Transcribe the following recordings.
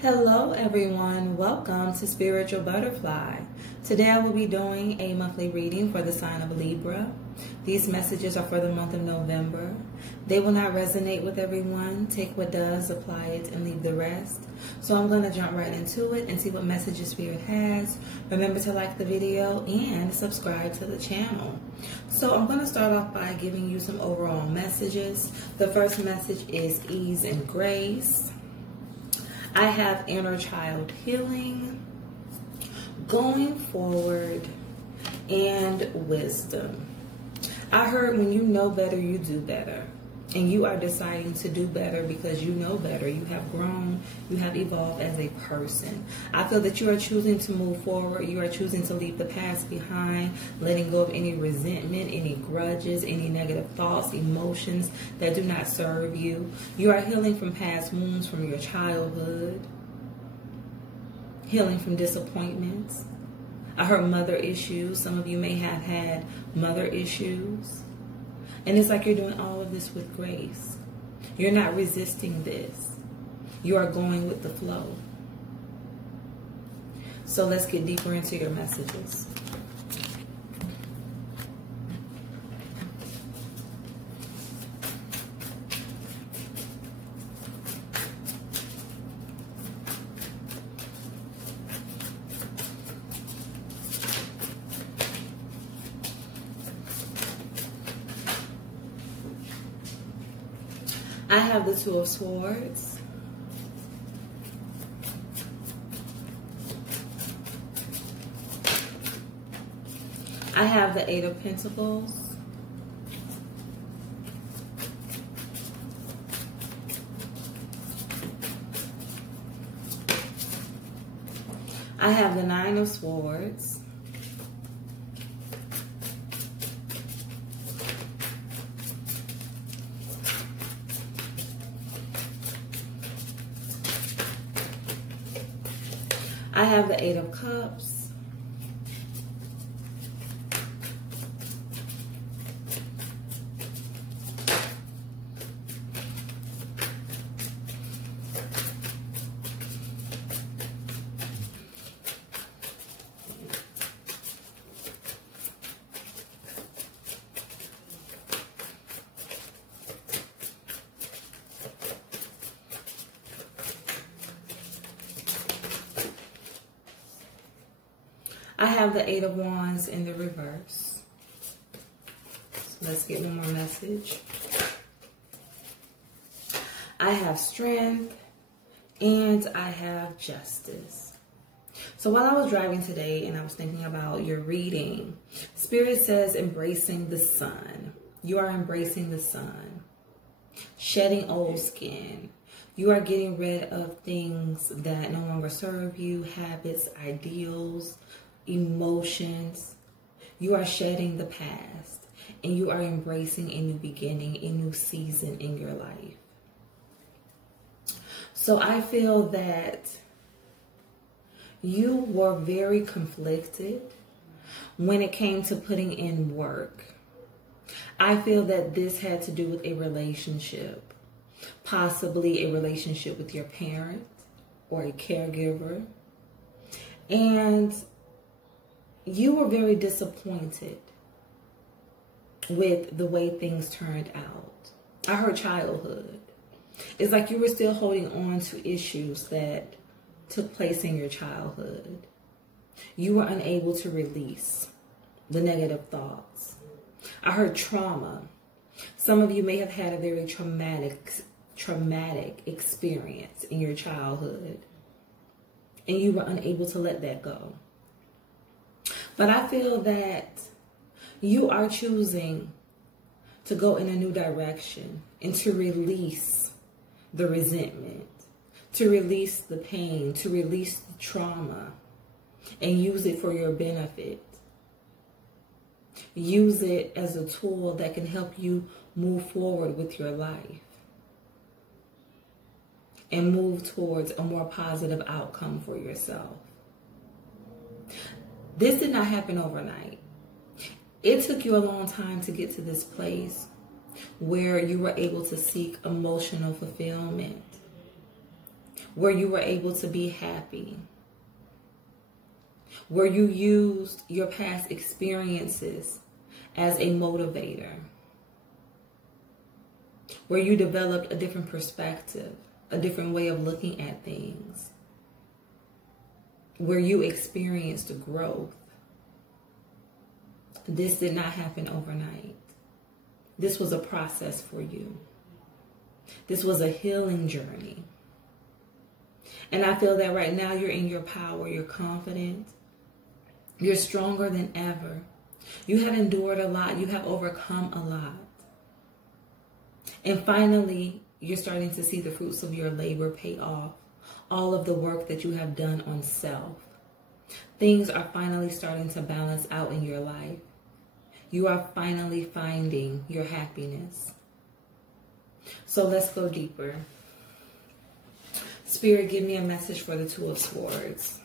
Hello everyone, welcome to Spiritual Butterfly. Today I will be doing a monthly reading for the sign of Libra. These messages are for the month of November. They will not resonate with everyone. Take what does, apply it, and leave the rest. So I'm going to jump right into it and see what messages Spirit has. Remember to like the video and subscribe to the channel. So I'm going to start off by giving you some overall messages. The first message is ease and grace. I have inner child healing, going forward, and wisdom. I heard when you know better, you do better. And you are deciding to do better because you know better. You have grown. You have evolved as a person. I feel that you are choosing to move forward. You are choosing to leave the past behind, letting go of any resentment, any grudges, any negative thoughts, emotions that do not serve you. You are healing from past wounds from your childhood, healing from disappointments. I heard mother issues. Some of you may have had mother issues. And it's like you're doing all of this with grace. You're not resisting this. You are going with the flow. So let's get deeper into your messages. I have the Two of Swords. I have the Eight of Pentacles. I have the Nine of Swords. I have the Eight of Cups. I have the Eight of Wands in the reverse. So let's get one more message. I have Strength and I have Justice. So while I was driving today and I was thinking about your reading, Spirit says embracing the sun. You are embracing the sun. Shedding old skin. You are getting rid of things that no longer serve you, habits, ideals, emotions. You are shedding the past and you are embracing a new beginning, a new season in your life. So I feel that you were very conflicted when it came to putting in work. I feel that this had to do with a relationship, possibly a relationship with your parent or a caregiver. And you were very disappointed with the way things turned out. I heard childhood. It's like you were still holding on to issues that took place in your childhood. You were unable to release the negative thoughts. I heard trauma. Some of you may have had a very traumatic experience in your childhood, and you were unable to let that go. But I feel that you are choosing to go in a new direction and to release the resentment, to release the pain, to release the trauma, and use it for your benefit. Use it as a tool that can help you move forward with your life and move towards a more positive outcome for yourself. This did not happen overnight. It took you a long time to get to this place where you were able to seek emotional fulfillment, where you were able to be happy, where you used your past experiences as a motivator, where you developed a different perspective, a different way of looking at things, where you experienced growth. This did not happen overnight. This was a process for you. This was a healing journey. And I feel that right now you're in your power, you're confident, you're stronger than ever. You have endured a lot, you have overcome a lot. And finally, you're starting to see the fruits of your labor pay off. All of the work that you have done on self. Things are finally starting to balance out in your life. You are finally finding your happiness. So let's go deeper. Spirit, give me a message for the Two of Swords.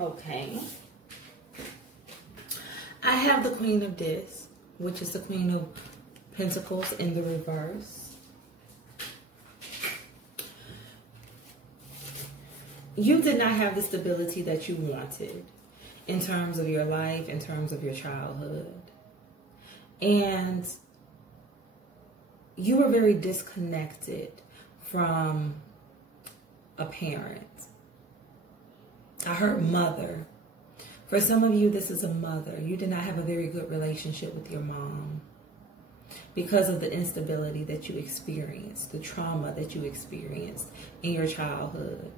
Okay. I have the Queen of Discs, which is the Queen of Pentacles in the reverse. You did not have the stability that you wanted in terms of your life, in terms of your childhood. And you were very disconnected from a parent. I heard mother. For some of you, this is a mother. You did not have a very good relationship with your mom because of the instability that you experienced, the trauma that you experienced in your childhood.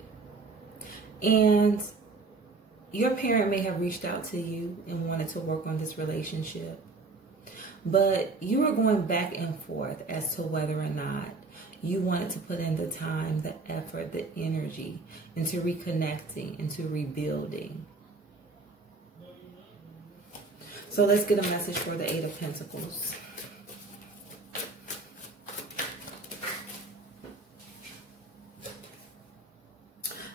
And your parent may have reached out to you and wanted to work on this relationship, but you were going back and forth as to whether or not you wanted to put in the time, the effort, the energy into reconnecting, into rebuilding. So let's get a message for the Eight of Pentacles.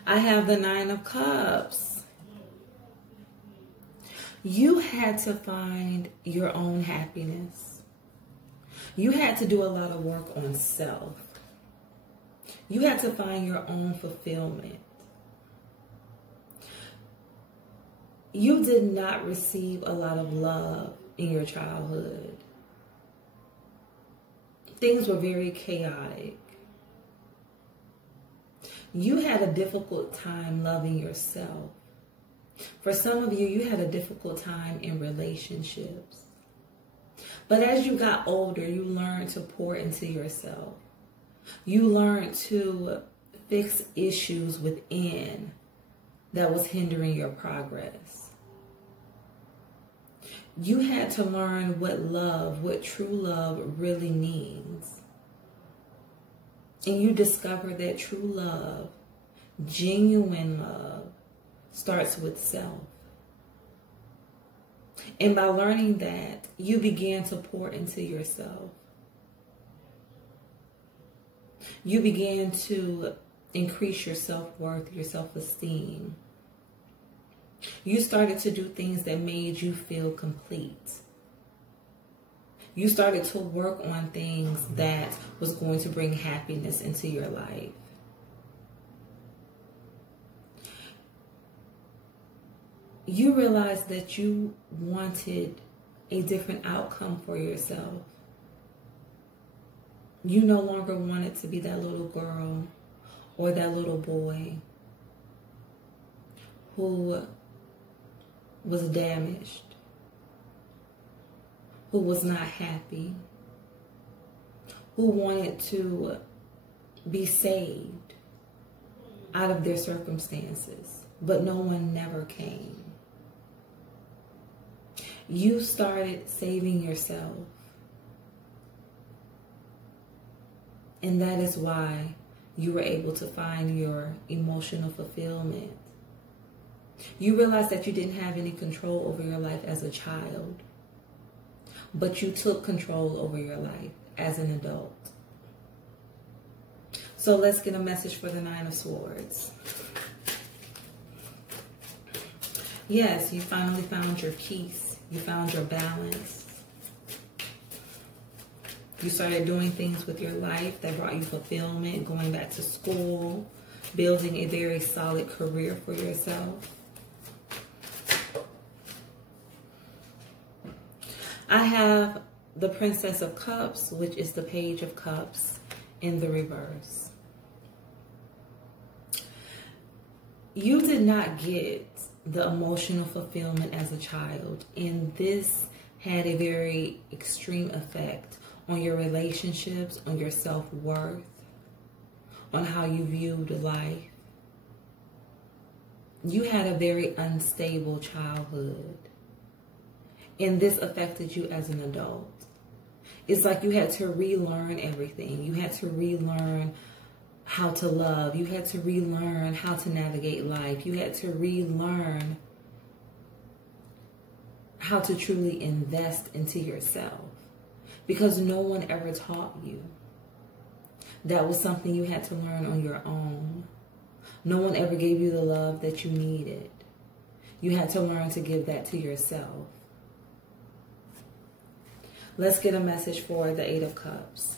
I have the Nine of Cups. You had to find your own happiness. You had to do a lot of work on self. You had to find your own fulfillment. You did not receive a lot of love in your childhood. Things were very chaotic. You had a difficult time loving yourself. For some of you, you had a difficult time in relationships. But as you got older, you learned to pour into yourself. You learned to fix issues within that was hindering your progress. You had to learn what love, what true love really means. And you discovered that true love, genuine love, starts with self. And by learning that, you began to pour into yourself. You began to increase your self-worth, your self-esteem. You started to do things that made you feel complete. You started to work on things that was going to bring happiness into your life. You realized that you wanted a different outcome for yourself. You no longer wanted to be that little girl or that little boy who was damaged, who was not happy, who wanted to be saved out of their circumstances, but no one never came. You started saving yourself. And that is why you were able to find your emotional fulfillment. You realized that you didn't have any control over your life as a child, but you took control over your life as an adult. So let's get a message for the Nine of Swords. Yes, you finally found your peace. You found your balance. You started doing things with your life that brought you fulfillment, going back to school, building a very solid career for yourself. I have the Princess of Cups, which is the Page of Cups in the reverse. You did not get the emotional fulfillment as a child, and this had a very extreme effect on your relationships, on your self-worth, on how you viewed life. You had a very unstable childhood, and this affected you as an adult. It's like you had to relearn everything. You had to relearn how to love. You had to relearn how to navigate life. You had to relearn how to truly invest into yourself, because no one ever taught you. That was something you had to learn on your own. No one ever gave you the love that you needed. You had to learn to give that to yourself. Let's get a message for the Eight of Cups.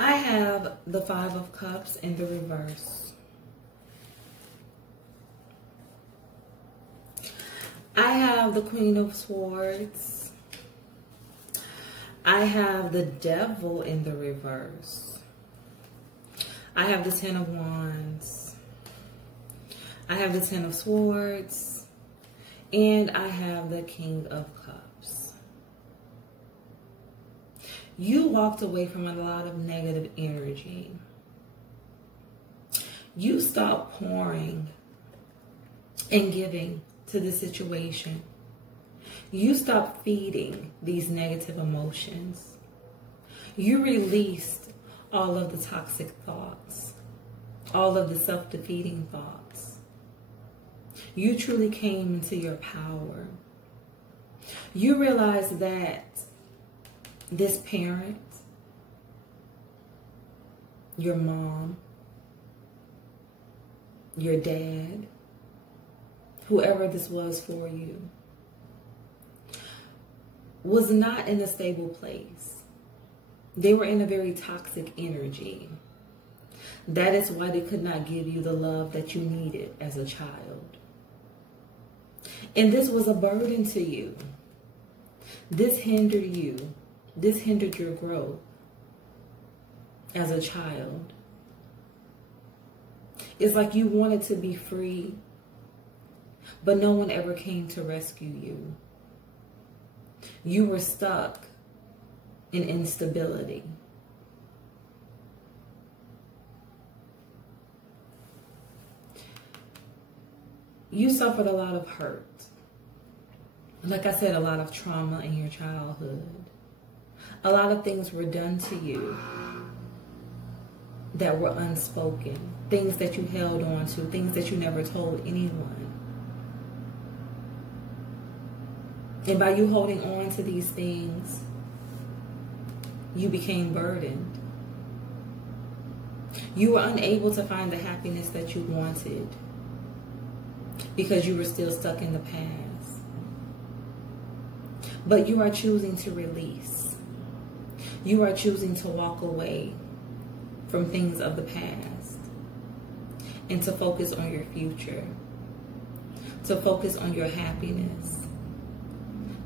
I have the Five of Cups in the reverse. I have the Queen of Swords. I have the Devil in the reverse. I have the Ten of Wands. I have the Ten of Swords. And I have the King of Cups. You walked away from a lot of negative energy. You stopped pouring and giving to the situation. You stopped feeding these negative emotions. You released all of the toxic thoughts, all of the self-defeating thoughts. You truly came into your power. You realized that this parent, your mom, your dad, whoever this was for you, was not in a stable place. They were in a very toxic energy. That is why they could not give you the love that you needed as a child. And this was a burden to you. This hindered you. This hindered your growth as a child. It's like you wanted to be free, but no one ever came to rescue you. You were stuck in instability. You suffered a lot of hurt. Like I said, a lot of trauma in your childhood. A lot of things were done to you that were unspoken. Things that you held on to. Things that you never told anyone. And by you holding on to these things, you became burdened. You were unable to find the happiness that you wanted because you were still stuck in the past. But you are choosing to release. You are choosing to walk away from things of the past and to focus on your future, to focus on your happiness,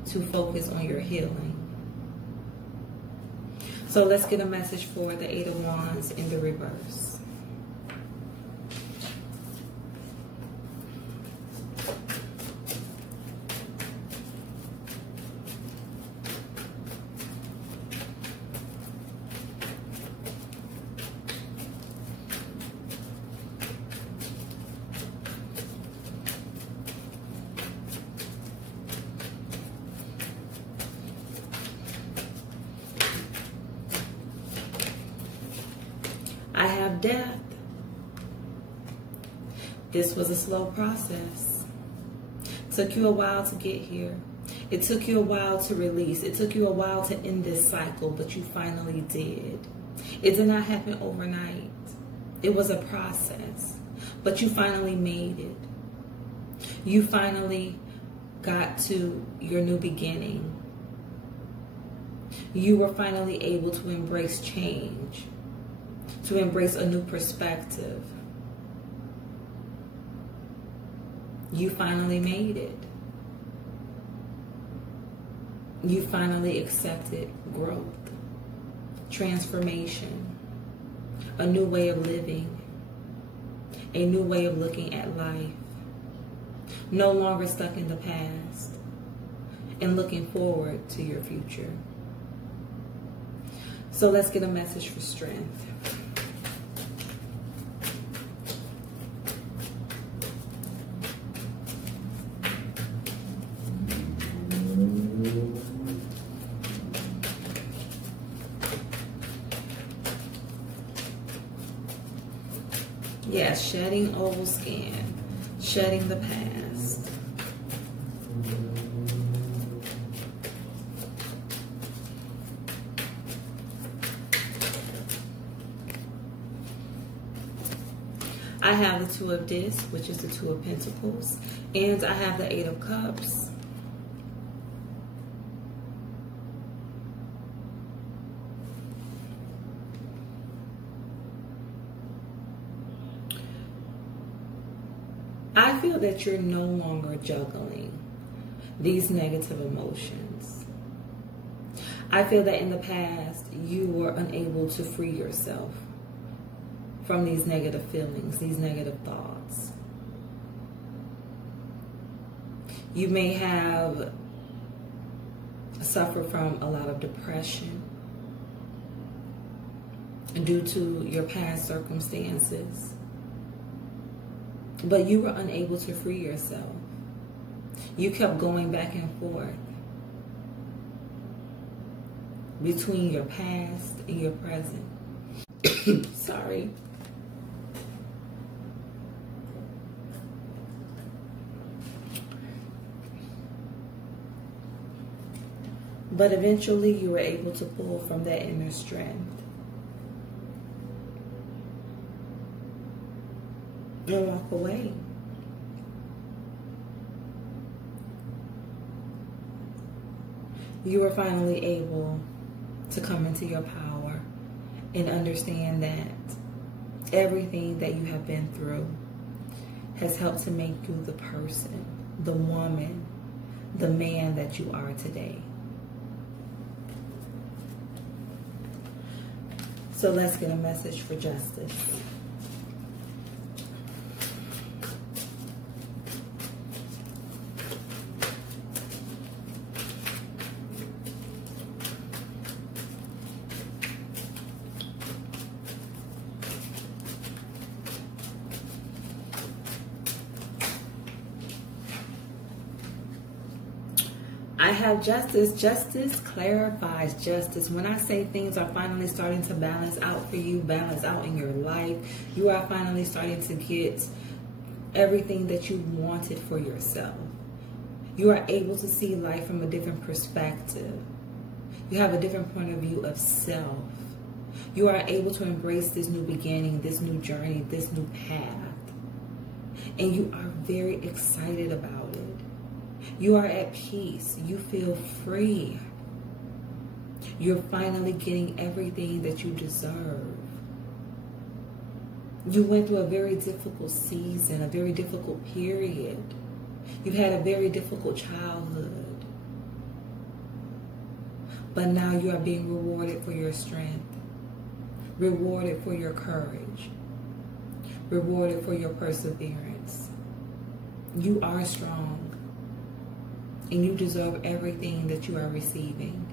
to focus on your healing. So let's get a message for the Eight of Wands in the reverse. death. This was a slow process. It took you a while to get here. It took you a while to release. It took you a while to end this cycle, but you finally did. It did not happen overnight. It was a process, but you finally made it. You finally got to your new beginning. You were finally able to embrace change, to embrace a new perspective. You finally made it. You finally accepted growth, transformation, a new way of living, a new way of looking at life. No longer stuck in the past and looking forward to your future. So let's get a message for strength. Yes, shedding old skin, shedding the past. I have the Two of Discs, which is the Two of Pentacles, and I have the Eight of Cups. I feel that you're no longer juggling these negative emotions. I feel that in the past, you were unable to free yourself from these negative feelings, these negative thoughts. You may have suffered from a lot of depression due to your past circumstances, but you were unable to free yourself. You kept going back and forth between your past and your present. Sorry. But eventually you were able to pull from that inner strength and walk away. You were finally able to come into your power and understand that everything that you have been through has helped to make you the person, the woman, the man that you are today. So let's get a message for justice. I have justice. Justice clarifies justice. When I say things are finally starting to balance out for you, balance out in your life, you are finally starting to get everything that you wanted for yourself. You are able to see life from a different perspective. You have a different point of view of self. You are able to embrace this new beginning, this new journey, this new path. And you are very excited about it. You are at peace. You feel free. You're finally getting everything that you deserve. You went through a very difficult season, a very difficult period. You've had a very difficult childhood. But now you are being rewarded for your strength, rewarded for your courage, rewarded for your perseverance. You are strong. And you deserve everything that you are receiving.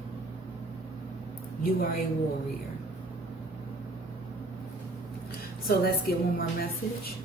You are a warrior. So let's get one more message.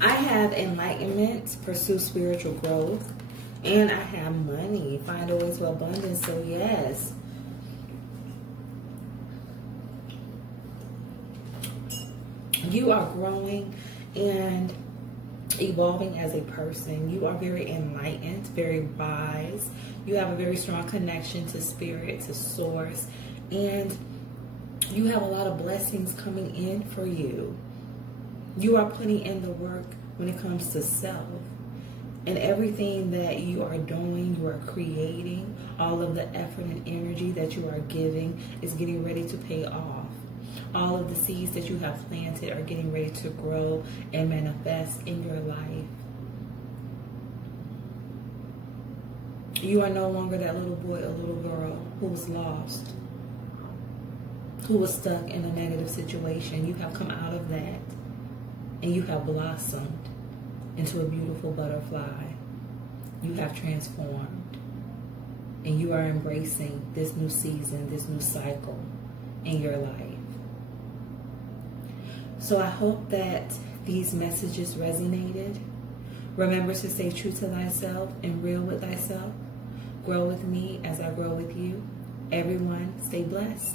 I have enlightenment, pursue spiritual growth, and I have money, find a way to abundance. So yes, you are growing and evolving as a person. You are very enlightened, very wise. You have a very strong connection to spirit, to source, and you have a lot of blessings coming in for you. You are putting in the work when it comes to self. And everything that you are doing, you are creating, all of the effort and energy that you are giving is getting ready to pay off. All of the seeds that you have planted are getting ready to grow and manifest in your life. You are no longer that little boy or little girl who was lost, who was stuck in a negative situation. You have come out of that, and you have blossomed into a beautiful butterfly. You have transformed, and you are embracing this new season, this new cycle in your life. So I hope that these messages resonated. Remember to stay true to thyself and real with thyself. Grow with me as I grow with you. Everyone, stay blessed.